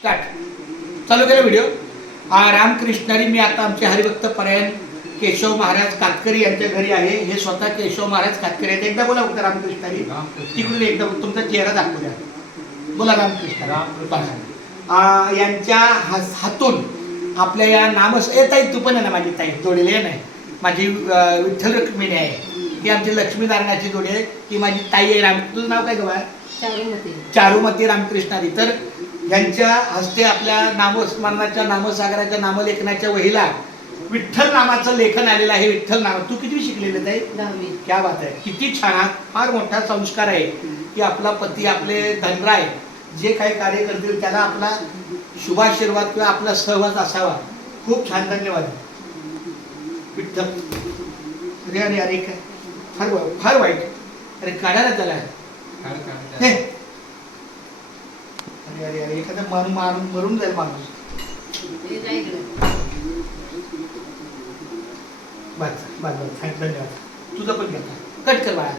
Start चालू केला video. रामकृष्णारी मी आता आमचे हरिभक्त परायण केशव महाराज कातकरी यांच्या घरी आहे. हे स्वतः केशव महाराज कातकरी आहेत. एकदा बोला फक्त रामकृष्णारी तिकडून एकदा तुमचा चेहरा दाखवू द्या. बोला रामकृष्ण. यांच्या हातून आपल्या या नामस ताई तू पण आहे ना माझी ताई जोडलेली नाही माझी विठ्ठल रुक्मिणी आहे. ती आमची लक्ष्मीनारायणाची जोडी आहे. ती माझी ताई आहे. राम तुझं नाव काय गवा? चारुमती रामकृष्णारी. तर यांच्या हस्ते आपल्या नामस्मरणाच्या नामसागराच्या नामलेखनाच्या वहीला विठ्ठल नामाचं लेखन आलेलं आहे. विठ्ठल नाम तू किती शिकलेलं आहे? 10वी. क्या बात आहे. किती छान. फार मोठा संस्कार आहे की आपला पती आपले धनराय जे काही कार्य करतील त्याला आपला शुभाशीर्वाद किंवा आपला सहवास असावा. खूप छान. धन्यवाद विठ्ठल. अरे अरे अरे काय फार फार वाईट. अरे काढायला त्याला हे अरे अरे अरे एखादा मारून मरून जाईल माणूस. बस बस बस धन्यवाद. तुझं पण घेता कट कर बाळा.